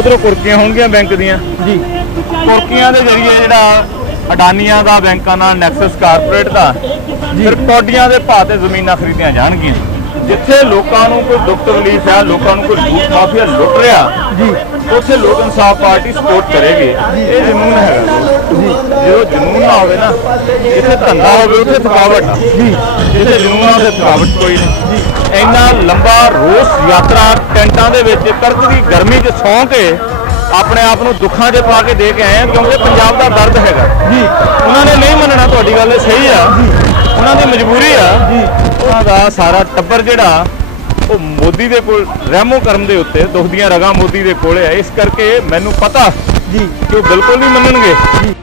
उधरों कुर्कियां होणगियां bank दियां जी कुर्कियां के जरिए जिहड़ा अडानिया का बैंकों नाल नैक्सस कारपोरेट का फिर कौडियां के भाव से जमीनां खरीदियां जाणगियां जिथे लोगों को कोई दुख तकलीफ है, लोगों को कोई लूट माफिया लुट रहा जी उत्थे लोक इंसाफ पार्टी सपोर्ट करेगी। ये जनून है जो जनून ना होवे ना, जिथे धंधा होवे उत्थे थकावट जी जिथे जनून आ उत्थे थकावट कोई नहीं। इन्ना लंबा रोस यात्रा टेंटां दे विच कड़कदी गर्मी च सौं के अपने आप को दुखों च पा के दे के आए हैं क्योंकि पंजाब का दर्द हैगा जी उन्होंने नहीं मनना। तुहाडी गल सही आ, उन्होंने मजबूरी आ जी उन्होंने सारा टब्बर जिहड़ा वो मोदी दे कोल रहमो करम दे उत्ते दुख दियां रगां मोदी दे कोले है। इस करके मैनूं पता जी कि वो बिल्कुल नहीं मनणगे। जी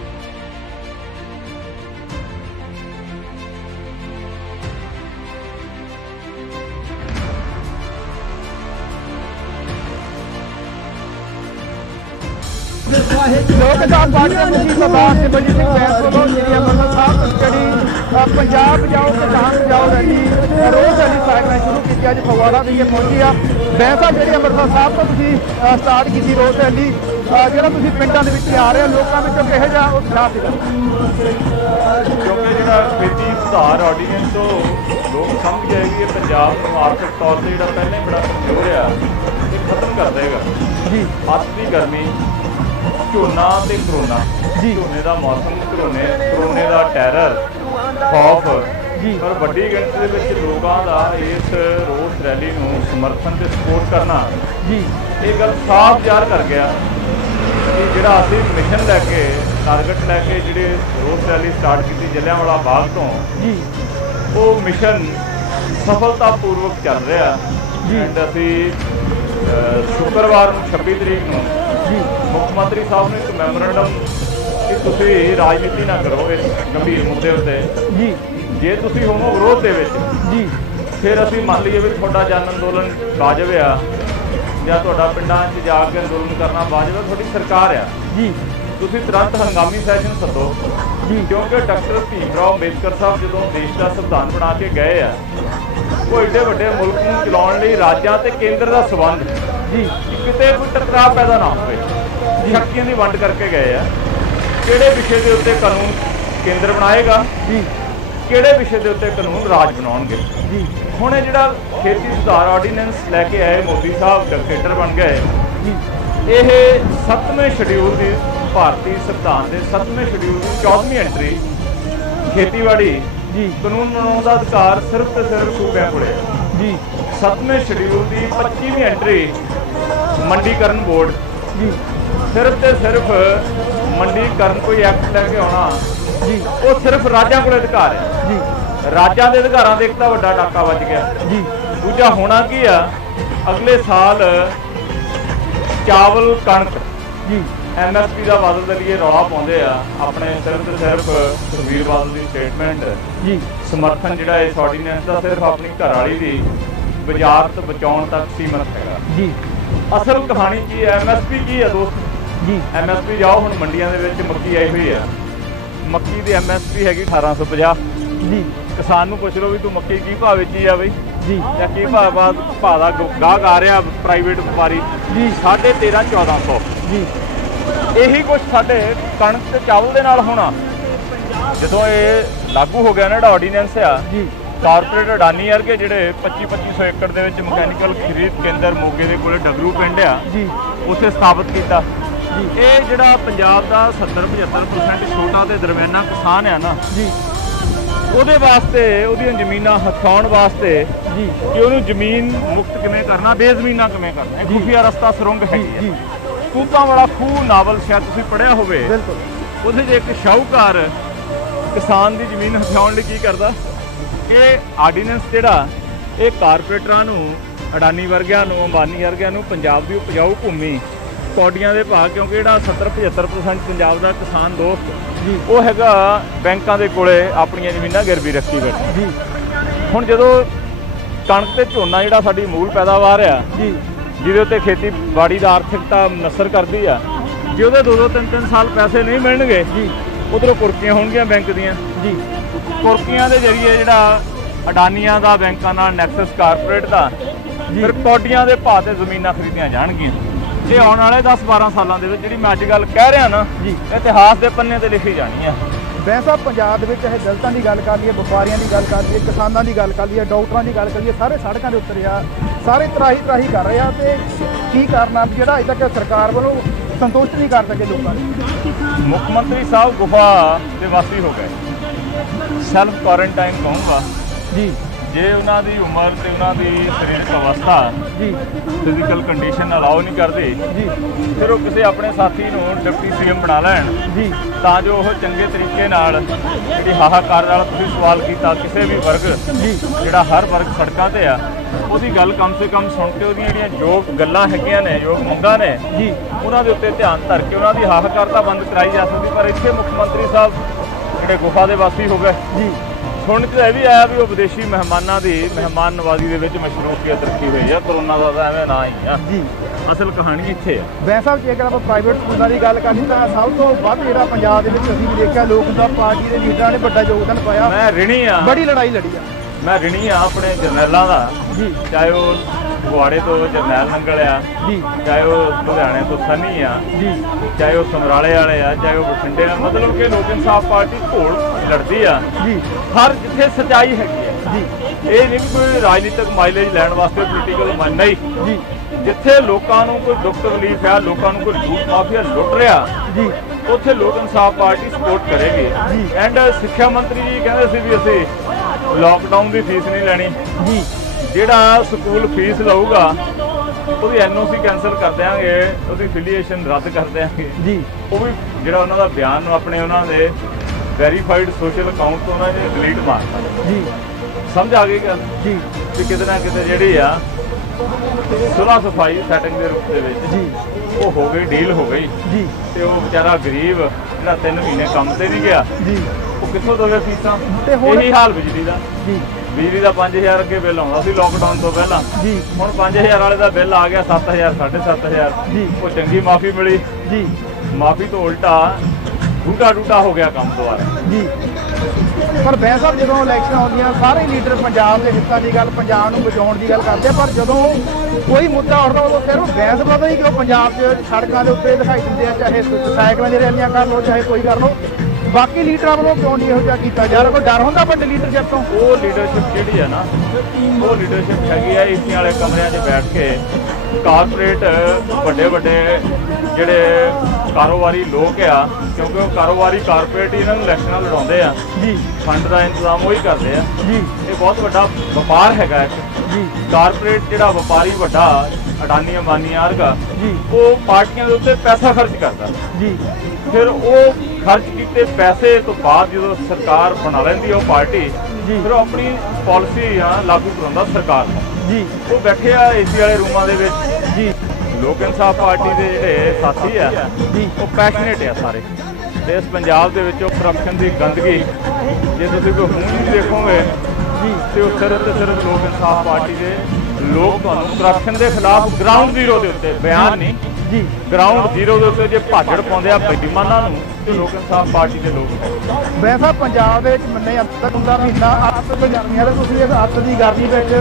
लोक किसान पार्टी के मुखी सरदार सिमरजीत सिंह बैस ਵੱਲੋਂ ਸ੍ਰੀ ਅੰਮ੍ਰਿਤਸਰ ਸਾਹਿਬ ਤੋਂ ਜਿਹੜੀ ਪੰਜਾਬ ਜਾਓ ਕਿਸਾਨ ਜਾਓ ਰੈਲੀ ਰੋਜ਼ ਰੈਲੀ ਸਾਈਕਲ ਸ਼ੁਰੂ ਕੀਤੀ ਅੱਜ ਫਗਵਾੜਾ ਵਿਖੇ ਪਹੁੰਚੀ ਆ। ਬੈਂਸਾ ਜਿਹੜੀ ਅੰਮ੍ਰਿਤਸਰ ਸਾਹਿਬ ਤੋਂ ਤੁਸੀਂ ਸਟਾਰਟ ਕੀਤੀ ਰੋਜ਼ ਰੈਲੀ ਜਿਹੜਾ ਤੁਸੀਂ ਪਿੰਡਾਂ ਦੇ ਵਿੱਚ ਆ ਰਹੇ ਹੋ ਲੋਕਾਂ ਵਿੱਚੋਂ ਕਿਹੋ ਜਿਹਾ ਉਤਸ਼ਾਹ ਸੀਗਾ? क्योंकि जिहड़ा खेती सुधार ऑर्डीनेंस तो लोग समझ गए कि ये पंजाब को आर्थिक तौर से जिहड़ा पहले बड़ा कमजोर आ ये खत्म कर देगा। जी अत की गर्मी झोना ते करोना जी झोने का मौसम करोने का टैरर खौफ जी पर वड्डी गिणती दे विच लोकां दा इस रोस रैली नूं समर्थन ते सपोर्ट करना जी ये गल साफ ज़ाहिर कर गया कि जिहड़ा असीं मिशन लैके टारगेट लैके जिहड़ी रोस रैली स्टार्ट की जलियांवाला बाग तो जी वो मिशन सफलतापूर्वक चल रहा जी एंड असीं शुक्रवार 26 तरीक नूं जी मुख्य मंत्री साहब ने एक मैमोरेंडम कि तुसीं राजनीति ना करो इस गंभीर मुद्दे उत्ते जी जे तुसीं होवो विरोध दे विच जी फिर असीं मान लीए भी तुहाडा जन अंदोलन वाजिब आ ਜਾਂ ਤੁਹਾਡਾ ਪਿੰਡਾਂ 'ਚ ਜਾ ਕੇ ਅੰਦੋਲਨ ਕਰਨਾ ਵਾਜਬ ਹੈ, ਤੁਹਾਡੀ ਸਰਕਾਰ ਆ जी ਤੁਸੀਂ ਤੁਰੰਤ ਹੰਗਾਮੀ ਸੈਸ਼ਨ ਸੱਦੋ जी ਕਿਉਂਕਿ ਡਾਕਟਰ ਭੀਮ ਰਾਓ ਅੰਬੇਦਕਰ ਸਾਹਿਬ ਜਦੋਂ ਦੇਸ਼ ਦਾ ਸੰਵਿਧਾਨ ਬਣਾ ਕੇ ਗਏ ਆ ਉਹ ਏਡੇ ਵੱਡੇ ਮੁਲਕ ਨੂੰ ਚਲਾਉਣ ਲਈ ਰਾਜਾਂ ਤੇ ਕੇਂਦਰ ਦਾ ਸਬੰਧ जी ਕਿ ਕਿਤੇ ਕੋਈ ਟਕਰਾਅ ਪੈਦਾ ਨਾ ਹੋਵੇ ਸ਼ਕਤੀਆਂ ਦੀ ਵੰਡ ਕਰਕੇ ਗਏ ਆ। ਕਿਹੜੇ ਵਿਸ਼ੇ ਦੇ ਉੱਤੇ ਕਾਨੂੰਨ ਕੇਂਦਰ ਬਣਾਏਗਾ, जी ਕਿਹੜੇ ਵਿਸ਼ੇ ਦੇ ਉੱਤੇ ਕਾਨੂੰਨ ਰਾਜ ਬਣਾਉਣਗੇ। जी ਹੁਣ ਇਹ ਜਿਹੜਾ ਖੇਤੀ ਸੁਧਾਰ ਆਰਡੀਨੈਂਸ ਲੈ ਕੇ ਆਏ ਮੋਦੀ ਸਾਹਿਬ ਡਿਕਟੇਟਰ ਬਣ ਗਏ जी ਇਹ 7ਵੇਂ ਸ਼ਡਿਊਲ ਦੀ ਭਾਰਤੀ ਸੰਵਿਧਾਨ ਦੇ 7ਵੇਂ ਸ਼ਡਿਊਲ ਦੀ 14ਵੀਂ ਐਂਟਰੀ ਖੇਤੀਬਾੜੀ जी ਕਾਨੂੰਨ ਬਣਾਉਣ ਦਾ ਅਧਿਕਾਰ ਸਿਰਫ ਤੇ ਸਿਰਫ ਸੂਬਿਆਂ ਕੋਲੇ ਹੈ। जी 7ਵੇਂ ਸ਼ਡਿਊਲ ਦੀ 25ਵੀਂ ਐਂਟਰੀ ਮੰਡੀਕਰਨ ਬੋਰਡ जी ਸਿਰਫ ਤੇ ਸਿਰਫ ਮੰਡੀਕਰਨ ਕੋਈ ਐਕਟ ਲੈ ਕੇ ਆਉਣਾ जी ਉਹ ਸਿਰਫ ਰਾਜਾਂ ਕੋਲੇ ਅਧਿਕਾਰ ਹੈ। जी ਰਾਜਾਂ ਦੇ ਅਧਿਕਾਰਾਂ ਦੇ ਇੱਕ ਤਾਂ ਵੱਡਾ ਡਾਕਾ ਵੱਜ ਗਿਆ। जी ਦੂਜਾ ਹੋਣਾ ਕੀ ਆ ਅਗਲੇ ਸਾਲ ਚਾਵਲ ਕਣਕ जी MSP ਦਾ ਬਾਦਲ ਦੇ ਲਈ ਰੌਲਾ ਪਾਉਂਦੇ ਆ ਆਪਣੇ ਸਿਰਫ ਤੇ ਸਿਰਫ ਸੁਖਬੀਰ ਬਾਦਲ ਦੀ ਸਟੇਟਮੈਂਟ जी ਸਮਰਥਨ ਜਿਹੜਾ ਇਸ ਆਰਡੀਨੈਂਸ ਦਾ ਸਿਰਫ ਆਪਣੀ ਘਰਵਾਲੀ ਦੀ ਵਜ਼ਾਰਤ ਬਚਾਉਣ ਤੱਕ ਸੀਮਤ ਹੈਗਾ। जी ਅਸਲ ਕਹਾਣੀ ਕੀ ਹੈ, MSP ਕੀ ਹੈ ਦੋਸਤ? जी MSP ਜਾਓ ਹੁਣ ਮੰਡੀਆਂ ਦੇ ਵਿੱਚ ਮੱਕੀ ਆਈ ਹੋਈ ਆ, ਮੱਕੀ ਦੀ MSP ਹੈਗੀ 1850। जी ਕਿਸਾਨ ਨੂੰ ਪੁੱਛ ਲਓ ਵੀ ਤੂੰ ਮੱਕੀ ਕੀ ਭਾਅ ਵੇਚੀ ਆ ਬਈ जी ਜਾਂ ਕੀ ਭਾਅ ਦਾ ਗਾਹਕ ਆ ਰਿਹਾ ਪ੍ਰਾਈਵੇਟ ਵਪਾਰੀ जी 1350-1400। जी ਇਹੀ ਕੁਝ ਸਾਡੇ ਕਣਕ ਤੇ ਚਾਵਲ ਦੇ ਨਾਲ ਹੋਣਾ ਜਦੋਂ ਇਹ ਲਾਗੂ ਹੋ ਗਿਆ ਨਾ ਜਿਹੜਾ ਆਰਡੀਨੈਂਸ ਆ। जी ਕਾਰਪੋਰੇਟ ਅਡਾਨੀ ਵਰਗੇ ਜਿਹੜੇ 2500 ਏਕੜ ਦੇ ਵਿੱਚ ਮਕੈਨੀਕਲ ਖਰੀਦ ਕੇਂਦਰ ਮੋਗੇ ਦੇ ਕੋਲੇ ਡਗਰੂ ਪਿੰਡ ਆ जी ਉੱਥੇ ਸਥਾਪਿਤ ਕੀਤਾ। जी ਇਹ ਜਿਹੜਾ ਪੰਜਾਬ ਦਾ 70-75% ਛੋਟਾ ਤੇ ਦਰਮਿਆਨਾ ਕਿਸਾਨ ਆ ਨਾ जी ਉਹਦੇ ਵਾਸਤੇ ਉਹਦੀਆਂ ਜ਼ਮੀਨਾਂ ਹਥਿਆਉਣ ਵਾਸਤੇ जी ਕਿ ਉਹਨੂੰ ਜ਼ਮੀਨ ਮੁਕਤ ਕਿਵੇਂ ਕਰਨਾ, ਬੇਜ਼ਮੀਨਾਂ ਕਿਵੇਂ ਕਰਨਾ, ਇਹ ਖੁਫੀਆ ਰਸਤਾ ਸੁਰੰਗ ਹੈਗੀ जी ਹੈ। ਕੂਕਾਂ ਵਾਲਾ ਖੂਹ ਨਾਵਲ ਸ਼ਾਇਦ ਤੁਸੀਂ ਪੜ੍ਹਿਆ ਹੋਵੇ, बिल्कुल ਉਹਦੇ 'ਚ ਇੱਕ ਸ਼ਾਹੂਕਾਰ ਕਿਸਾਨ ਦੀ ਜ਼ਮੀਨ ਹਥਿਆਉਣ ਲਈ ਕੀ ਕਰਦਾ। ਇਹ ਆਰਡੀਨੈਂਸ ਜਿਹੜਾ ਇਹ ਕਾਰਪੋਰੇਟਰਾਂ ਨੂੰ, ਅਡਾਨੀ ਵਰਗਿਆਂ ਨੂੰ, ਅੰਬਾਨੀ ਵਰਗਿਆਂ ਨੂੰ ਪੰਜਾਬ ਦੀ ਉਪਜਾਊ ਭੂਮੀ ਕੌਡੀਆਂ ਦੇ ਭਾਅ, ਕਿਉਂਕਿ ਜਿਹੜਾ 70-75% ਪੰਜਾਬ ਦਾ ਕਿਸਾਨ ਦੋਸਤ जी ਉਹ ਹੈਗਾ ਬੈਂਕਾਂ ਦੇ ਕੋਲੇ ਆਪਣੀਆਂ ਜ਼ਮੀਨਾਂ ਗਿਰਵੀ ਰੱਖੀ ਬੈਠਾ। जी ਹੁਣ ਜਦੋਂ ਕਣਕ ਤੇ ਝੋਨਾ ਜਿਹੜਾ ਸਾਡੀ ਮੂਲ ਪੈਦਾਵਾਰ ਆ जी ਜਿਹਦੇ ਉੱਤੇ ਖੇਤੀਬਾੜੀ ਦਾ ਆਰਥਿਕਤਾ ਨਸਰ ਕਰਦੀ ਆ, ਜੇ ਉਹਦੇ 2-2 3-3 ਸਾਲ ਪੈਸੇ ਨਹੀਂ ਮਿਲਣਗੇ जी ਉਧਰੋਂ ਕੁਰਕੀਆਂ ਹੋਣਗੀਆਂ ਬੈਂਕ ਦੀਆਂ। जी ਕੁਰਕੀਆਂ ਦੇ ਜਰੀਏ ਜਿਹੜਾ ਅਡਾਨੀਆਂ ਦਾ बैंकों ਨਾਲ ਨੈਕਸਸ कारपोरेट ਦਾ फिर कौडियां के भाव से जमीनां खरीदियां जाणगियां ਇਹ ਆਉਣ ਵਾਲੇ 10-12 ਸਾਲਾਂ ਦੇ ਵਿੱਚ ਜਿਹੜੀ ਮੈਂ ਅੱਜ ਗੱਲ ਕਹਿ ਰਿਹਾ ਨਾ ਜੀ, ਇਤਿਹਾਸ ਦੇ ਪੰਨੇ ਤੇ ਲਿਖੀ ਜਾਣੀ ਆ। ਬੈਂਸ ਸਾਹਿਬ ਪੰਜਾਬ ਦੇ ਵਿੱਚ ਇਹ ਦਲਿਤਾਂ ਦੀ ਗੱਲ ਕਰ ਲਈਏ, ਵਪਾਰੀਆਂ ਦੀ ਗੱਲ ਕਰ ਲਈਏ, ਕਿਸਾਨਾਂ ਦੀ ਗੱਲ ਕਰ ਲਈਏ, ਡਾਕਟਰਾਂ ਦੀ ਗੱਲ ਕਰੀਏ, ਸਾਰੇ ਸੜਕਾਂ ਦੇ ਉੱਤਰ ਆ, ਸਾਰੇ ਤਰਾਹੀ ਕਰ ਰਹੇ ਆ। ਤੇ ਕੀ ਕਾਰਨ ਆ ਵੀ ਜਿਹੜਾ ਅਜੇ ਤੱਕ ਸਰਕਾਰ ਵੱਲੋਂ ਸੰਤੁਸ਼ਟ ਨਹੀਂ ਕਰ ਸਕੇ ਲੋਕਾਂ ਨੂੰ? ਮੁੱਖ ਮੰਤਰੀ ਸਾਹਿਬ ਗੁਫਾ ਦੇ ਵਾਸੀ ਹੋ ਗਏ, ਸੈਲਫ ਕੁਆਰੰਟਾਈਨ ਕਹੂੰਗਾ ਜੀ, ਜੇ ਉਹਨਾਂ ਦੀ ਉਮਰ ਤੇ ਉਹਨਾਂ ਦੀ ਸਰੀਰਕ ਅਵਸਥਾ ਜੀ, ਫਿਜ਼ੀਕਲ ਕੰਡੀਸ਼ਨ ਅਲਾਉ ਨਹੀਂ ਕਰਦੀ, ਜੀ, ਫਿਰ ਉਹ ਕਿਸੇ ਆਪਣੇ ਸਾਥੀ ਨੂੰ ਡਿਪਟੀ ਸੀਐਮ ਬਣਾ ਲੈਣ, ਜੀ, ਤਾਂ ਜੋ ਉਹ ਚੰਗੇ ਤਰੀਕੇ ਨਾਲ ਜਿਹੜੀ ਹਾਹਾਕਾਰ ਨਾਲ ਤੁਸੀਂ ਸਵਾਲ ਕੀਤਾ, ਕਿਸੇ ਵੀ ਵਰਗ ਜੀ, ਜਿਹੜਾ ਹਰ ਵਰਗ ਸੜਕਾਂ ਤੇ ਆ, ਉਹਦੀ ਗੱਲ ਕਮ ਸੇ ਕਮ ਸੁਣ ਕੇ ਉਹਦੀਆਂ ਜਿਹੜੀਆਂ ਯੋਗ ਗੱਲਾਂ ਹੈਗੀਆਂ ਨੇ, ਯੋਗ ਮੰਗਾਂ ਨੇ ਜੀ, ਉਹਨਾਂ ਦੇ ਉੱਤੇ ਧਿਆਨ ਧਰ ਕੇ ਉਹਨਾਂ ਦੀ ਹਾਹਾਕਾਰਤਾ ਬੰਦ ਕਰਾਈ ਜਾ ਸਕਦੀ। ਪਰ ਇੱਥੇ ਮੁੱਖ ਮੰਤਰੀ ਸਾਹਿਬ ਜਿਹੜੇ ਗੁਫਾ ਦੇ ਵਾਸੀ ਹੋ ਗਏ ਜੀ। ਸੁਣ ਕੇ ਇਹ ਵੀ ਆਇਆ ਵੀ ਉਹ ਵਿਦੇਸ਼ੀ ਮਹਿਮਾਨਾਂ ਦੀ ਮਹਿਮਾਨ ਨਵਾਜ਼ੀ ਦੇ ਵਿੱਚ ਮਸ਼ਰੂਫੀਅਤ ਰੱਖੀ ਹੋਈ ਆ। ਕਰੋਨਾ ਦਾ ਤਾਂ ਐਵੇਂ ਨਾ ਹੀ ਆ ਜੀ, ਅਸਲ ਕਹਾਣੀ ਇੱਥੇ ਆ। ਬੈਂਸ ਸਾਹਿਬ ਜੇਕਰ ਆਪਾਂ ਪ੍ਰਾਈਵੇਟ ਸਕੂਲਾਂ ਦੀ ਗੱਲ ਕਰੀਏ ਤਾਂ ਸਭ ਤੋਂ ਵੱਧ ਜਿਹੜਾ ਪੰਜਾਬ ਦੇ ਵਿੱਚ ਅਸੀਂ ਵੀ ਦੇਖਿਆ ਲੋਕ ਸਭਾ ਪਾਰਟੀ ਦੇ ਲੀਡਰਾਂ ਨੇ ਵੱਡਾ ਯੋਗਦਾਨ ਪਾਇਆ, ਮੈਂ ਰਿਣੀ ਆ, ਬੜੀ ਲੜਾਈ ਲੜੀ ਆ। ਮੈਂ ਰਿਣੀ ਆ ਆਪਣੇ ਜਰਨੈਲਾਂ ਦਾ, ਜੀ, ਚਾਹੇ ਉਹ ਫਗਵਾੜੇ ਤੋਂ ਜਰਨੈਲ ਨੰਗਲ ਆ, ਜੀ, ਚਾਹੇ ਉਹ ਲੁਧਿਆਣੇ ਤੋਂ ਸਨੀ ਆ, ਜੀ, ਚਾਹੇ ਉਹ ਸਮਰਾਲੇ ਵਾਲੇ ਆ, ਚਾਹੇ ਉਹ ਬਠਿੰਡੇ ਆ। ਮਤਲਬ ਕਿ ਲੋਕ ਇਨਸਾਫ ਪਾਰਟੀ ਘੋਲ ਲੜਦੀ ਆ ਜੀ, ਹਰ ਜਿੱਥੇ ਸੱਚਾਈ ਹੈਗੀ ਆ। ਜੀ, ਇਹ ਨਹੀਂ ਵੀ ਕੋਈ ਰਾਜਨੀਤਿਕ ਮਾਈਲੇਜ ਲੈਣ ਵਾਸਤੇ ਪੋਲੀਟੀਕਲ ਮਨ ਨਹੀਂ, ਜੀ, ਜਿੱਥੇ ਲੋਕਾਂ ਨੂੰ ਕੋਈ ਦੁੱਖ ਤਕਲੀਫ ਆ, ਲੋਕਾਂ ਨੂੰ ਕੋਈ ਲੂਟ ਮਾਫੀਆ ਲੁੱਟ ਰਿਹਾ, ਜੀ, ਉੱਥੇ ਲੋਕ ਇਨਸਾਫ ਪਾਰਟੀ ਸਪੋਰਟ ਕਰੇਗੀ। ਜੀ। ਐਂਡ ਸਿੱਖਿਆ ਮੰਤਰੀ ਜੀ ਕਹਿੰਦੇ ਸੀ ਵੀ ਅਸੀਂ ਲਾਕਡਾਊਨ ਦੀ ਫੀਸ ਨਹੀਂ ਲੈਣੀ, ਜੀ, ਜਿਹੜਾ ਸਕੂਲ ਫੀਸ ਲਊਗਾ ਉਹਦੀ ਐਨਓਸੀ ਕੈਂਸਲ ਕਰ ਦਿਆਂਗੇ, ਉਹਦੀ ਫਿਲੀਏਸ਼ਨ ਰੱਦ ਕਰ ਦਿਆਂਗੇ। ਜੀ, ਉਹ ਵੀ ਜਿਹੜਾ ਉਹਨਾਂ ਦਾ ਬਿਆਨ ਨੂੰ ਆਪਣੇ ਉਹਨਾਂ ਦੇ ਵੈਰੀਫਾਈਡ ਸੋਸ਼ਲ ਅਕਾਊਂਟ ਤੋਂ ਉਹਨਾਂ ਨੇ ਡਿਲੀਟ ਮਾਰਤਾ। ਜੀ, ਸਮਝ ਆ ਗਈ ਗੱਲ ਜੀ, ਵੀ ਕਿਤੇ ਨਾ ਕਿਤੇ ਜਿਹੜੀ ਆ ਸੁਲ੍ਹਾ ਸਫਾਈ ਸੈਟਿੰਗ ਦੇ ਰੂਪ ਦੇ ਵਿੱਚ ਜੀ, ਉਹ ਹੋ ਗਈ, ਡੀਲ ਹੋ ਗਈ। ਜੀ, ਤੇ ਉਹ ਵਿਚਾਰਾ ਗਰੀਬ ਜਿਹੜਾ 3 ਮਹੀਨੇ ਕੰਮ ਤੇ ਨਹੀਂ ਗਿਆ, ਜੀ, ਉਹ ਕਿੱਥੋਂ ਦੇਵੇ ਫੀਸਾਂ? ਤੇ ਹੁਣ- ਇਹੀ ਹਾਲ ਬਿਜਲੀ ਦਾ। ਜੀ, ਬਿਜਲੀ ਦਾ 5000 ਅੱਗੇ ਬਿੱਲ ਆਉਂਦਾ ਸੀ ਲਾਕਡਾਊਨ ਤੋਂ ਪਹਿਲਾਂ, ਜੀ, ਹੁਣ 5000 ਵਾਲੇ ਦਾ ਬਿੱਲ ਆ ਗਿਆ 7000 7.5000। ਜੀ, ਉਹ ਚੰਗੀ ਮਾਫੀ ਮਿਲੀ, ਜੀ, ਮਾਫੀ ਤੋਂ ਉਲਟਾ ਟੂਟਾ ਹੋ ਗਿਆ ਕੰਮ ਦੁਬਾਰਾ। ਜੀ। ਪਰ ਬੈਂਸ ਸਾਹਿਬ ਜਦੋਂ ਇਲੈਕਸ਼ਨ ਆਉਂਦੀਆਂ ਸਾਰੇ ਲੀਡਰ ਪੰਜਾਬ ਦੇ ਹਿੱਤਾਂ ਦੀ ਗੱਲ, ਪੰਜਾਬ ਨੂੰ ਬਚਾਉਣ ਦੀ ਗੱਲ ਕਰਦੇ ਆ, ਪਰ ਜਦੋਂ ਕੋਈ ਮੁੱਦਾ ਉੱਠਦਾ ਉਦੋਂ ਸਿਰਫ ਬੈਂਸ ਪਤਾ ਨਹੀਂ ਕਿ ਉਹ ਪੰਜਾਬ 'ਚ ਸੜਕਾਂ ਦੇ ਉੱਤੇ ਦਿਖਾਈ ਦਿੰਦੇ ਆ, ਚਾਹੇ ਸਾਈਕਲਾਂ ਦੇ ਰੈਲੀਆਂ ਕਰ ਲਓ, ਚਾਹੇ ਕੋਈ ਕਰ ਲਓ। ਬਾਕੀ ਲੀਡਰਾਂ ਵੱਲੋਂ ਕਿਉਂ ਨਹੀਂ ਇਹੋ ਜਿਹਾ ਕੀਤਾ ਜਾ ਰਿਹਾ? ਕੋਈ ਡਰ ਹੁੰਦਾ ਵੱਡੇ ਲੀਡਰਸ਼ਿਪ ਤੋਂ? ਉਹ ਲੀਡਰਸ਼ਿਪ ਜਿਹੜੀ ਆ ਨਾ, ਉਹ ਲੀਡਰਸ਼ਿਪ ਹੈਗੀ ਆ ਏਸੀ ਵਾਲੇ ਕਮਰਿਆਂ 'ਚ ਬੈਠ ਕੇ ਕਾਰਪੋਰੇਟ ਵੱਡੇ ਜਿਹੜੇ ਕਾਰੋਬਾਰੀ ਲੋਕ ਆ, ਕਿਉਂਕਿ ਉਹ ਕਾਰੋਬਾਰੀ ਕਾਰਪੋਰੇਟ ਹੀ ਇਹਨਾਂ ਨੂੰ ਇਲੈਕਸ਼ਨਾਂ ਲੜਾਉਂਦੇ ਆ ਜੀ, ਫੰਡ ਦਾ ਇੰਤਜ਼ਾਮ ਉਹੀ ਕਰਦੇ ਆ। ਜੀ, ਇਹ ਬਹੁਤ ਵੱਡਾ ਵਪਾਰ ਹੈਗਾ ਇੱਕ। ਜੀ, ਕਾਰਪੋਰੇਟ ਜਿਹੜਾ ਵਪਾਰੀ ਵੱਡਾ ਅਡਾਨੀ ਅੰਬਾਨੀ ਵਰਗਾ, ਜੀ, ਉਹ ਪਾਰਟੀਆਂ ਦੇ ਉੱਤੇ ਪੈਸਾ ਖਰਚ ਕਰਦਾ। ਜੀ, ਫਿਰ ਉਹ ਖਰਚ ਕੀਤੇ ਪੈਸੇ ਤੋਂ ਬਾਅਦ ਜਦੋਂ ਸਰਕਾਰ ਬਣਾ ਲੈਂਦੀ ਹੈ ਉਹ ਪਾਰਟੀ, ਜੀ, ਫਿਰ ਉਹ ਆਪਣੀ ਪਾਲਿਸੀ ਲਾਗੂ ਕਰਾਉਂਦਾ ਸਰਕਾਰ ਨੂੰ। ਜੀ, ਉਹ ਬੈਠੇ ਆ ਏਸੀ ਵਾਲੇ ਰੂਮਾਂ ਦੇ ਵਿੱਚ। ਜੀ, ਲੋਕ ਇਨਸਾਫ ਪਾਰਟੀ ਦੇ ਜਿਹੜੇ ਸਾਥੀ ਆ, ਜੀ, ਉਹ ਪੈਸ਼ਨੇਟ ਆ ਸਾਰੇ। ਤੇ ਇਸ ਪੰਜਾਬ ਦੇ ਵਿੱਚ ਉਹ ਕਰਪਸ਼ਨ ਦੀ ਗੰਦਗੀ ਜੇ ਤੁਸੀਂ ਕੋਈ ਹੁਣ ਨਹੀਂ ਦੇਖੋਗੇ ਜੀ, ਤੇ ਉਹ ਸਿਰਫ ਤੇ ਸਿਰਫ ਲੋਕ ਇਨਸਾਫ ਪਾਰਟੀ ਦੇ ਲੋਕ ਤੁਹਾਨੂੰ ਕਰਪਸ਼ਨ ਦੇ ਖਿਲਾਫ ਗਰਾਊਂਡ ਜ਼ੀਰੋ ਦੇ ਉੱਤੇ ਬਿਆਨ ਨਹੀਂ, ਜੀ, ਗਰਾਊਂਡ ਜ਼ੀਰੋ ਦੇ ਉੱਤੇ ਜੇ ਭਾਜੜ ਪਾਉਂਦੇ ਆ ਬੇਈਮਾਨਾਂ ਨੂੰ, ਤੇ ਲੋਕ ਇਨਸਾਫ ਪਾਰਟੀ ਦੇ ਲੋਕ ਹੈ। ਬੈਂਸ ਸਾਹਿਬ ਪੰਜਾਬ ਦੇ ਵਿੱਚ ਮੰਨੇ ਅੱਤ ਤੱਕ ਹੁੰਦਾ ਮਹੀਨਾ ਅੱਤ ਤੋਂ ਗਰਮੀਆਂ ਦਾ, ਤੁਸੀਂ ਇਸ ਅੱਤ ਦੀ ਗਰਮੀ ਵਿੱਚ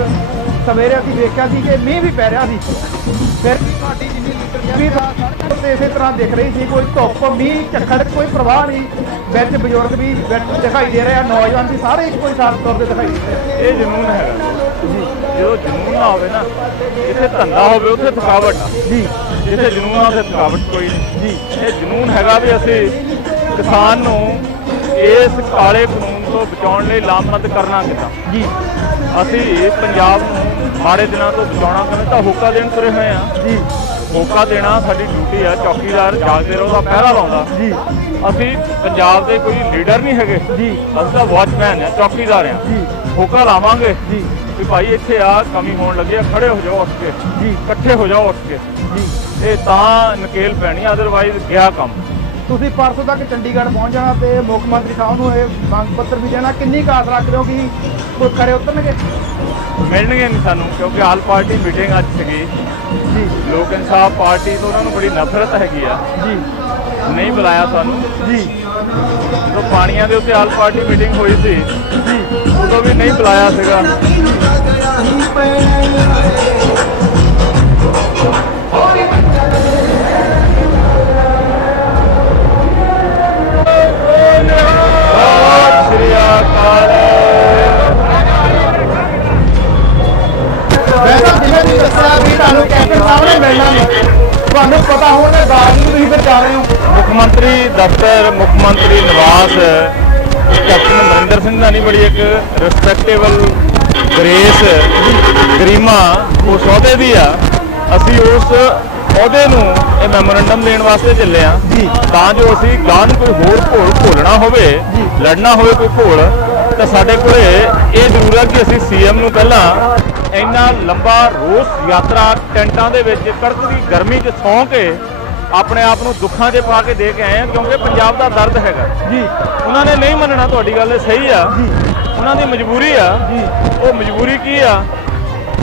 ਸਵੇਰੇ ਅਸੀਂ ਵੇਖਿਆ ਸੀ ਕਿ ਮੀਂਹ ਵੀ ਪੈ ਰਿਹਾ ਸੀ, ਫਿਰ ਵੀ ਤੁਹਾਡੀ ਜਿੰਨੀ ਲੀਡਰ ਵੀ ਸੜਕਾਂ ਤੇ ਇਸੇ ਤਰ੍ਹਾਂ ਦਿਖ ਰਹੀ ਸੀ, ਕੋਈ ਧੁੱਪ ਮੀਂਹ ਝੱਖੜ ਕੋਈ ਪ੍ਰਵਾਹ ਨਹੀਂ, ਵਿੱਚ ਬਜ਼ੁਰਗ ਵੀ ਵਿੱਚ ਦਿਖਾਈ ਦੇ ਰਹੇ ਆ, ਨੌਜਵਾਨ ਵੀ ਸਾਰੇ ਇੱਕੋ ਹੀ ਸਾਫ ਤੌਰ ਤੇ ਦਿਖਾਈ ਦੇ ਰਹੇ ਆ। ਇਹ ਜਨੂੰਨ ਹੈਗਾ ਜੀ। ਜਦੋਂ ਜਨੂੰਨ ਨਾ ਹੋਵੇ ਨਾ, ਜਿੱਥੇ ਧੰਦਾ ਹੋਵੇ ਉੱਥੇ ਥਕਾਵਟ ਆ ਜੀ, ਜਿੱਥੇ ਜਨੂੰਨ ਆ ਉੱਥੇ ਥਕਾਵਟ ਕੋਈ ਨਹੀਂ ਜੀ, ਇਹ ਜਨੂੰਨ ਹੈਗਾ ਵੀ ਅਸੀਂ ਕਿਸਾਨ ਨੂੰ ਇਸ ਕਾਲੇ ਕਾਨੂੰਨ ਤੋਂ ਬਚਾਉਣ ਲਈ ਲਾਮਬੰਦ ਕਰਨਾ ਕਿੱਦਾਂ। ਜੀ, ਅਸੀਂ ਪੰਜਾਬ ਨੂੰ ਮਾੜੇ ਦਿਨਾਂ ਤੋਂ ਬਚਾਉਣਾ ਕਿਵੇਂ, ਤਾਂ ਹੋਕਾ ਦੇਣ ਤੁਰੇ ਹੋਏ ਆ ਜੀ, ਹੋਕਾ ਦੇਣਾ ਸਾਡੀ ਡਿਊਟੀ ਆ। ਚੌਕੀਦਾਰ ਜਾਗਦੇ ਰਹੋ ਦਾ ਪਹਿਰਾ ਲਾਉਂਦਾ। ਜੀ, ਅਸੀਂ ਪੰਜਾਬ ਦੇ ਕੋਈ ਲੀਡਰ ਨਹੀਂ ਹੈਗੇ, ਜੀ, ਅਸੀਂ ਤਾਂ ਵਾਚਮੈਨ ਆ, ਚੌਕੀਦਾਰ ਆ। ਜੀ, ਹੋਕਾ ਲਾਵਾਂਗੇ ਜੀ, ਵੀ ਭਾਈ ਇੱਥੇ ਆ ਕਮੀ ਹੋਣ ਲੱਗੀ ਆ, ਖੜੇ ਹੋ ਜਾਓ ਉੱਠ ਕੇ, ਜੀ, ਇਕੱਠੇ ਹੋ ਜਾਓ ਉੱਠ ਕੇ। ਜੀ। ਇਹ ਤਾਂ ਨਕੇਲ ਪੈਣੀ, ਅਦਰਵਾਈਜ਼ ਗਿਆ ਕੰਮ। ਤੁਸੀਂ ਪਰਸੋਂ ਤੱਕ ਚੰਡੀਗੜ੍ਹ ਪਹੁੰਚ ਜਾਣਾ ਤੇ ਮੁੱਖ ਮੰਤਰੀ ਸਾਹਿਬ ਨੂੰ ਇਹ ਮੰਗ ਪੱਤਰ ਵੀ ਦੇਣਾ, ਕਿੰਨੀ ਕਾਸ ਰੱਖ ਰਹੇ ਹੋ ਕਿ ਕੋਈ ਖਰੇ ਉਤਰਨਗੇ? ਮਿਲਣਗੇ ਨਹੀਂ ਸਾਨੂੰ, ਕਿਉਂਕਿ ਆਲ ਪਾਰਟੀ ਮੀਟਿੰਗ ਅੱਜ ਸੀਗੀ। ਜੀ, ਲੋਕ ਇਨਸਾਫ ਪਾਰਟੀ ਤੋਂ ਉਹਨਾਂ ਨੂੰ ਬੜੀ ਨਫ਼ਰਤ ਹੈਗੀ ਆ, ਜੀ, ਨਹੀਂ ਬੁਲਾਇਆ ਸਾਨੂੰ। ਜੀ, ਜਦੋਂ ਪਾਣੀਆਂ ਦੇ ਉੱਤੇ ਆਲ ਪਾਰਟੀ ਮੀਟਿੰਗ ਹੋਈ ਸੀ, ਜੀ, ਉਦੋਂ ਵੀ ਨਹੀਂ ਬੁਲਾਇਆ ਸੀਗਾ। ਤੁਹਾਨੂੰ ਪਤਾ ਹੋਣ ਦੇ ਬਾਵਜੂਦ ਤੁਸੀਂ ਫਿਰ ਜਾ ਰਹੇ ਹੋ। ਮੁੱਖ ਮੰਤਰੀ ਦਫ਼ਤਰ, ਮੁੱਖ ਮੰਤਰੀ ਨਿਵਾਸ ਕੈਪਟਨ ਅਮਰਿੰਦਰ ਸਿੰਘ ਦਾ ਨਹੀਂ, ਬੜੀ ਇੱਕ ਰਿਸਪੈਕਟੇਬਲ ਗ੍ਰੇਸ ਗਰੀਮਾ ਉਸ ਅਹੁਦੇ ਦੀ ਆ। ਅਸੀਂ ਉਸ ਅਹੁਦੇ ਨੂੰ ਇਹ ਮੈਮੋਰੰਡਮ ਦੇਣ ਵਾਸਤੇ ਚੱਲੇ ਆ ਤਾਂ ਜੋ ਅਸੀਂ ਗਾਂ ਨੂੰ ਕੋਈ ਹੋਰ ਘੋਲ ਘੋਲਣਾ ਹੋਵੇ, ਲੜਨਾ ਹੋਵੇ ਕੋਈ ਘੋਲ, ਤਾਂ ਸਾਡੇ ਕੋਲੇ ਇਹ ਜ਼ਰੂਰ ਹੈ ਕਿ ਅਸੀਂ ਸੀਐਮ ਨੂੰ ਪਹਿਲਾਂ ਇੰਨਾ ਲੰਬਾ ਰੋਸ ਯਾਤਰਾ ਟੈਂਟਾਂ ਦੇ ਵਿੱਚ ਕੜਕਦੀ ਗਰਮੀ 'ਚ ਸੌਂ ਕੇ ਆਪਣੇ ਆਪ ਨੂੰ ਦੁੱਖਾਂ 'ਚ ਪਾ ਕੇ ਦੇ ਕੇ ਆਏ ਆ, ਕਿਉਂਕਿ ਪੰਜਾਬ ਦਾ ਦਰਦ ਹੈਗਾ ਜੀ। ਉਹਨਾਂ ਨੇ ਨਹੀਂ ਮੰਨਣਾ, ਤੁਹਾਡੀ ਗੱਲ ਸਹੀ ਆ, ਉਹਨਾਂ ਦੀ ਮਜਬੂਰੀ ਆ ਜੀ। ਉਹ ਮਜਬੂਰੀ ਕੀ ਆ?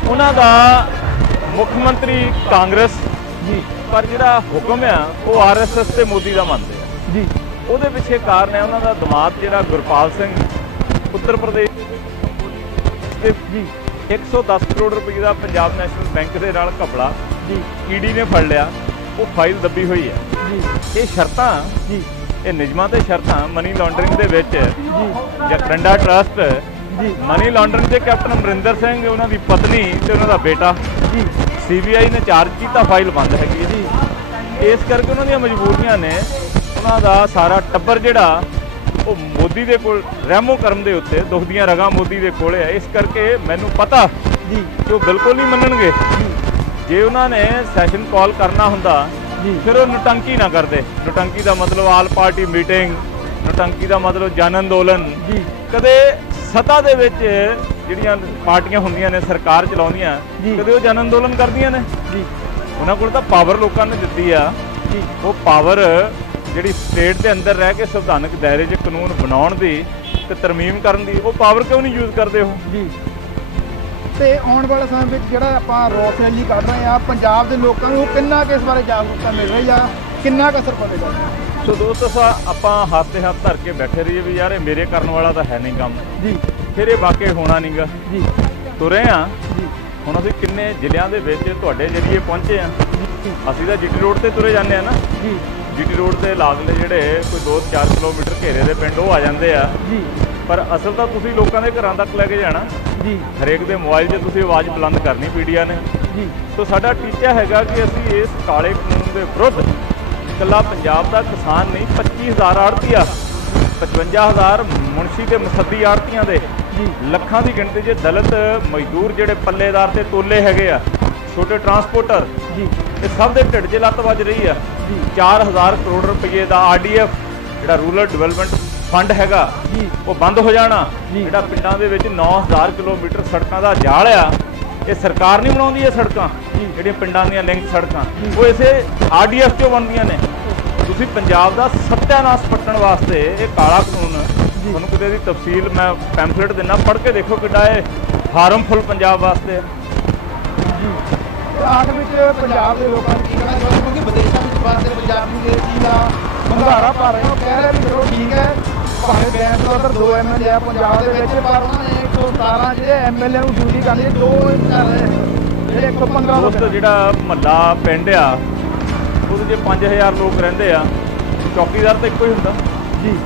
ਉਹਨਾਂ ਦਾ ਮੁੱਖ ਮੰਤਰੀ ਕਾਂਗਰਸ ਜੀ, ਪਰ ਜਿਹੜਾ ਹੁਕਮ ਆ ਉਹ ਆਰਐਸਐਸ ਤੇ ਮੋਦੀ ਦਾ ਮੰਨਦੇ ਆ ਜੀ। ਉਹਦੇ ਪਿੱਛੇ ਕਾਰਨ ਹੈ ਉਹਨਾਂ ਦਾ ਦਮਾਦ ਜਿਹੜਾ ਗੁਰਪਾਲ ਸਿੰਘ, ਉੱਤਰ ਪ੍ਰਦੇਸ਼ ਦੇ ਜੀ 110 ਕਰੋੜ ਰੁਪਏ ਦਾ ਪੰਜਾਬ ਨੈਸ਼ਨਲ ਬੈਂਕ ਦੇ ਨਾਲ ਘਪਲਾ ਜੀ ਈਡੀ ਨੇ ਫੜ ਲਿਆ। ਉਹ ਫਾਈਲ ਦੱਬੀ ਹੋਈ ਹੈ ਜੀ। ਇਹ ਸ਼ਰਤਾਂ ਜੀ, ਇਹ ਨਿਯਮਾਂ ਤੇ ਸ਼ਰਤਾਂ ਮਨੀ ਲਾਂਡਰਿੰਗ ਦੇ ਵਿੱਚ ਜੀ, ਜਾਂ ਕਰੰਡਾ ਟਰਸਟ ਜੀ, ਮਨੀ ਲਾਂਡਰਿੰਗ ਦੇ ਕੈਪਟਨ ਅਮਰਿੰਦਰ ਸਿੰਘ, ਉਹਨਾਂ ਦੀ ਪਤਨੀ ਤੇ ਉਹਨਾਂ ਦਾ ਬੇਟਾ ਜੀ, ਸੀਬੀਆਈ ਨੇ ਚਾਰਜ ਕੀਤਾ, ਫਾਈਲ ਬੰਦ ਹੈਗੀ ਹੈ ਜੀ। ਇਸ ਕਰਕੇ ਉਹਨਾਂ ਦੀਆਂ ਮਜਬੂਰੀਆਂ ਨੇ, ਉਹਨਾਂ ਦਾ ਸਾਰਾ ਟੱਬਰ ਜਿਹੜਾ ਉਹ ਮੋਦੀ ਦੇ ਕੋਲ ਰਹਿਮੋ ਕਰਮ ਦੇ ਉੱਤੇ, ਦੁੱਖ ਦੀਆਂ ਰਗਾਂ ਮੋਦੀ ਦੇ ਕੋਲ ਹੈ। ਇਸ ਕਰਕੇ ਮੈਨੂੰ ਪਤਾ ਜੀ ਕਿ ਉਹ ਬਿਲਕੁਲ ਨਹੀਂ ਮੰਨਣਗੇ। ਜੇ ਉਹਨਾਂ ਨੇ ਸੈਸ਼ਨ ਕਾਲ ਕਰਨਾ ਹੁੰਦਾ ਜੀ, ਫਿਰ ਉਹ ਨੁਟੰਕੀ ਨਾ ਕਰਦੇ। ਨੁਟੰਕੀ ਦਾ ਮਤਲਬ ਆਲ ਪਾਰਟੀ ਮੀਟਿੰਗ, ਨੁਟੰਕੀ ਦਾ ਮਤਲਬ ਜਨ ਅੰਦੋਲਨ ਜੀ। ਕਦੇ ਸੱਤਾ ਦੇ ਵਿੱਚ ਜਿਹੜੀਆਂ ਪਾਰਟੀਆਂ ਹੁੰਦੀਆਂ ਨੇ, ਸਰਕਾਰ ਚਲਾਉਂਦੀਆਂ, ਕਦੇ ਉਹ ਜਨ ਅੰਦੋਲਨ ਕਰਦੀਆਂ ਨੇ ਜੀ। ਉਹਨਾਂ ਕੋਲ ਤਾਂ ਪਾਵਰ ਲੋਕਾਂ ਨੇ ਦਿੱਤੀ ਆ ਜੀ। ਉਹ ਪਾਵਰ ਜਿਹੜੀ ਸਟੇਟ ਦੇ ਅੰਦਰ ਰਹਿ ਕੇ ਸੰਵਿਧਾਨਕ ਦਾਇਰੇ 'ਚ ਕਾਨੂੰਨ ਬਣਾਉਣ ਦੀ ਤੇ ਤਰਮੀਮ ਕਰਨ ਦੀ, ਉਹ ਪਾਵਰ ਕਿਉਂ ਨਹੀਂ ਯੂਜ਼ ਕਰਦੇ ਉਹ ਜੀ। ਤੇ ਆਉਣ ਵਾਲੇ ਸਮੇਂ ਵਿੱਚ ਜਿਹੜਾ ਆਪਾਂ ਰੋਸ ਰੈਲੀ ਕਰ ਰਹੇ ਆ, ਪੰਜਾਬ ਦੇ ਲੋਕਾਂ ਨੂੰ ਕਿੰਨਾ ਕੁ ਇਸ ਬਾਰੇ ਜਾਗਰੂਕਤਾ ਮਿਲ ਰਹੀ ਆ, ਕਿੰਨਾ ਕੁ ਅਸਰ ਪਵੇਗਾ? ਸੋ ਦੋਸਤੋ, ਆਪਾਂ ਹੱਥ ਤੇ ਹੱਥ ਧਰ ਕੇ ਬੈਠੇ ਰਹੀਏ ਵੀ ਯਾਰ ਇਹ ਮੇਰੇ ਕਰਨ ਵਾਲਾ ਤਾਂ ਹੈ ਨਹੀਂ ਕੰਮ ਜੀ, ਫਿਰ ਇਹ ਵਾਕਈ ਹੋਣਾ ਨਹੀਂਗਾ ਜੀ। ਤੁਰੇ ਆ ਜੀ, ਹੁਣ ਅਸੀਂ ਕਿੰਨੇ ਜ਼ਿਲ੍ਹਿਆਂ ਦੇ ਵਿੱਚ ਤੁਹਾਡੇ ਜਰੀਏ ਪਹੁੰਚੇ ਆ। ਅਸੀਂ ਤਾਂ ਜੀਟੀ ਰੋਡ ਤੇ ਤੁਰੇ ਜਾਂਦੇ ਆ ਨਾ ਜੀ। ਜੀਟੀ ਰੋਡ ਤੇ ਲਾਗਲੇ ਜਿਹੜੇ ਕੋਈ 2-4 ਕਿਲੋਮੀਟਰ ਘੇਰੇ ਦੇ ਪਿੰਡ ਉਹ ਆ ਜਾਂਦੇ ਆ ਜੀ, ਪਰ ਅਸਲ ਤਾਂ ਤੁਸੀਂ ਲੋਕਾਂ ਦੇ ਘਰਾਂ ਤੱਕ ਲੈ ਕੇ ਜਾਣਾ ਜੀ। ਹਰੇਕ ਦੇ ਮੋਬਾਈਲ 'ਚ ਤੁਸੀਂ ਆਵਾਜ਼ ਬੁਲੰਦ ਕਰਨੀ ਪੀਡੀਆ ਨੇ ਜੀ। ਸੋ ਸਾਡਾ ਟੀਚਾ ਹੈਗਾ ਕਿ ਅਸੀਂ ਇਸ ਕਾਲੇ ਕਾਨੂੰਨ ਦੇ ਵਿਰੁੱਧ ਇਕੱਲਾ ਪੰਜਾਬ ਦਾ ਕਿਸਾਨ ਨਹੀਂ, 25,000 ਆੜ੍ਹਤੀਆ, 55,000 ਮੁਨਸ਼ੀ ਤੇ ਮੁਸੱਦੀ ਆੜ੍ਹਤੀਆਂ ਦੇ ਜੀ, ਲੱਖਾਂ ਦੀ ਗਿਣਤੀ 'ਚ ਦਲਿਤ ਮਜ਼ਦੂਰ ਜਿਹੜੇ ਪੱਲੇਦਾਰ ਤੇ ਤੋਲੇ ਹੈਗੇ ਆ, ਛੋਟੇ ਟਰਾਂਸਪੋਰਟਰ ਜੀ, ਇਹ ਸਭ ਦੇ ਢਿੱਡ 'ਚ ਲੱਤ ਵੱਜ ਰਹੀ ਆ ਜੀ। 4,000 ਕਰੋੜ ਰੁਪਏ ਦਾ ਆਰਡੀਐਫ ਜਿਹੜਾ ਰੂਰਲ ਡਿਵੈਲਪਮੈਂਟ ਫੰਡ ਹੈਗਾ ਜੀ, ਉਹ ਬੰਦ ਹੋ ਜਾਣਾ। ਜਿਹੜਾ ਪਿੰਡਾਂ ਦੇ ਵਿੱਚ 9,000 ਕਿਲੋਮੀਟਰ ਸੜਕਾਂ ਦਾ ਜਾਲ ਆ, ਇਹ ਸਰਕਾਰ ਨਹੀਂ ਬਣਾਉਂਦੀ ਇਹ ਸੜਕਾਂ, ਜਿਹੜੀਆਂ ਪਿੰਡਾਂ ਦੀਆਂ ਲਿੰਕ ਸੜਕਾਂ, ਉਹ ਇਸੇ ਆਰਡੀਐਫ 'ਚੋਂ ਬਣਦੀਆਂ ਨੇ। ਤੁਸੀਂ ਪੰਜਾਬ ਦਾ ਸੱਤਿਆਨਾਸ਼ ਪੱਟਣ ਵਾਸਤੇ ਇਹ ਕਾਲਾ ਕਾਨੂੰਨ, ਤੁਹਾਨੂੰ ਕਿਤੇ ਦੀ ਤਫਸੀਲ ਮੈਂ ਪੈਂਫਲੇਟ ਦਿੰਦਾ, ਪੜ੍ਹ ਕੇ ਦੇਖੋ ਕਿੱਡਾ ਇਹ ਹਾਰਮਫੁਲ ਪੰਜਾਬ ਵਾਸਤੇ ਜੀ। ਆਖਰ ਵਿੱਚ ਪੰਜਾਬ ਦੇ ਲੋਕਾਂ ਨੂੰ ਕੀ ਕਹਿਣਾ ਚਾਹੁੰਦੇ, ਕਿਉਂਕਿ ਵਿਦੇਸ਼ਾਂ ਵਿੱਚ ਵਾਸਤੇ ਪੰਜਾਬ ਨੂੰ ਇਸ ਚੀਜ਼ ਦਾ ਹੁੰਗਾਰਾ ਪਾ ਰਹੇ ਹੋ, ਕਹਿ ਰਹੇ ਵੀ ਚਲੋ ਠੀਕ ਹੈ, ਭਾਵੇਂ ਬੈਂਸ ਦਾ ਉਧਰ 2 ਐਮਐਲਏ ਆ ਪੰਜਾਬ ਦੇ ਵਿੱਚ, ਪਰ ਉਹਨਾਂ ਨੇ 117 ਜਿਹੜੇ ਐਮਐਲਏ ਨੂੰ ਡਿਊਟੀ ਕਰਨੀ, 2 ਕਰ ਰਹੇ ਜਿਹੜੇ 115 ਦੋਸਤ, ਜਿਹੜਾ ਮਹੱਲਾ ਪਿੰਡ ਆ ਉਹਦੇ 'ਚ 5,000 ਲੋਕ ਰਹਿੰਦੇ ਆ, ਚੌਕੀਦਾਰ ਤਾਂ ਇੱਕੋ ਹੀ ਹੁੰਦਾ ਜੀ।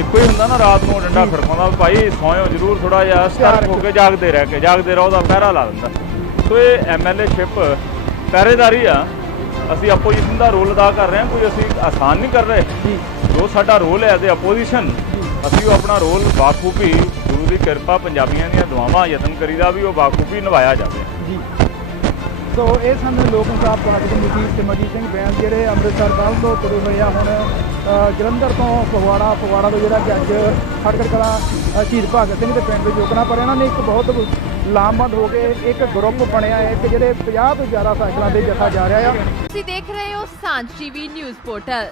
ਇੱਕੋ ਹੀ ਹੁੰਦਾ ਨਾ, ਰਾਤ ਨੂੰ ਡੰਡਾ ਖੜਕਾਉਂਦਾ, ਭਾਈ ਸੌਂਓ ਜ਼ਰੂਰ, ਥੋੜਾ ਜਿਹਾ ਸਤਰਕ ਹੋ ਕੇ ਜਾਗਦੇ ਰਹੋ, ਉਹਦਾ ਪਹਿਰਾ ਲਾ ਦਿੰਦਾ। ਸੋ ਇਹ ਐਮਐਲਏ-ਸ਼ਿਪ ਪਹਿਰੇਦਾਰੀ ਆ। ਅਸੀਂ ਆਪੋਜੀਸ਼ਨ ਦਾ ਰੋਲ ਅਦਾ ਕਰ ਰਹੇ ਹਾਂ, ਕੋਈ ਅਸੀਂ ਆਸਾਨ ਨਹੀਂ ਕਰ ਰਹੇ ਜੀ। ਜੋ ਸਾਡਾ ਰੋਲ ਹੈ ਐਜ਼ ਏ ਆਪੋਜੀਸ਼ਨ, ਅਸੀਂ ਉਹ ਆਪਣਾ ਰੋਲ ਬਾਖੂਬੀ, ਗੁਰੂ ਦੀ ਕਿਰਪਾ, ਪੰਜਾਬੀਆਂ ਦੀਆਂ ਦੁਆਵਾਂ, ਯਤਨ ਕਰੀਦਾ ਵੀ ਉਹ ਬਾਖੂਬੀ ਨਿਭਾਇਆ ਜਾਵੇ ਜੀ। ਸੋ ਇਹ ਸਨ ਲੋਕ ਇਨਸਾਫ ਪਾਰਟੀ ਦੇ ਮੁਖੀ ਸਿਮਰਜੀਤ ਸਿੰਘ ਬੈਂਸ, ਜਿਹੜੇ ਅੰਮ੍ਰਿਤਸਰ ਵੱਲ ਤੋਂ ਤੁਰੇ ਹੋਏ ਆ। ਹੁਣ ਜਲੰਧਰ ਤੋਂ ਫਗਵਾੜਾ ਤੋਂ ਜਿਹੜਾ ਕਿ ਅੱਜ ਖਟਕੜ ਕਲਾਂ ਸ਼ਹੀਦ ਭਗਤ ਸਿੰਘ ਦੇ ਪਿੰਡ ਵਿੱਚ ਰੁਕਣਾ, ਪਰ ਇਹਨਾਂ ਨੇ ਇੱਕ ਬਹੁਤ ਲਾਮਬੰਦ ਹੋ ਕੇ ਇੱਕ ਗਰੁੱਪ ਬਣਿਆ ਹੈ ਕਿ ਜਿਹੜੇ 50 ਤੋਂ ਜ਼ਿਆਦਾ ਸਾਈਕਲਾਂ ਦੇ ਜੱਥਾ ਜਾ ਰਿਹਾ ਆ। ਤੁਸੀਂ ਦੇਖ ਰਹੇ ਹੋ ਸਾਂਝ ਟੀਵੀ ਨਿਊਜ਼ ਪੋਰਟਲ।